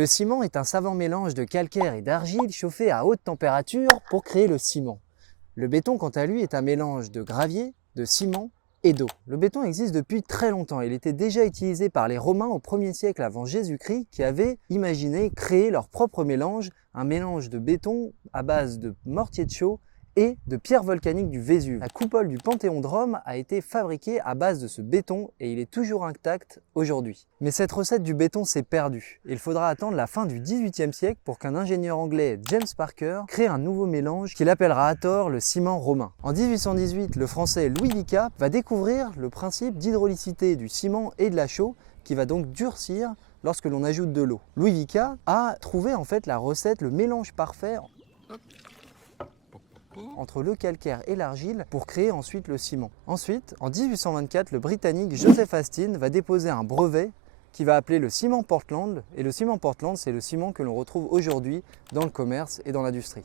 Le ciment est un savant mélange de calcaire et d'argile chauffé à haute température pour créer le ciment. Le béton, quant à lui, est un mélange de gravier, de ciment et d'eau. Le béton existe depuis très longtemps. Il était déjà utilisé par les Romains au 1er siècle avant Jésus-Christ qui avaient imaginé créer leur propre mélange, un mélange de béton à base de mortier de chaux et de pierres volcaniques du Vésuve. La coupole du Panthéon de Rome a été fabriquée à base de ce béton et il est toujours intact aujourd'hui. Mais cette recette du béton s'est perdue. Il faudra attendre la fin du XVIIIe siècle pour qu'un ingénieur anglais, James Parker, crée un nouveau mélange qu'il appellera à tort le ciment romain. En 1818, le français Louis Vicat va découvrir le principe d'hydraulicité du ciment et de la chaux qui va donc durcir lorsque l'on ajoute de l'eau. Louis Vicat a trouvé en fait la recette, le mélange parfait entre le calcaire et l'argile pour créer ensuite le ciment. Ensuite, en 1824, le Britannique Joseph Astin va déposer un brevet qui va appeler le ciment Portland. Et le ciment Portland, c'est le ciment que l'on retrouve aujourd'hui dans le commerce et dans l'industrie.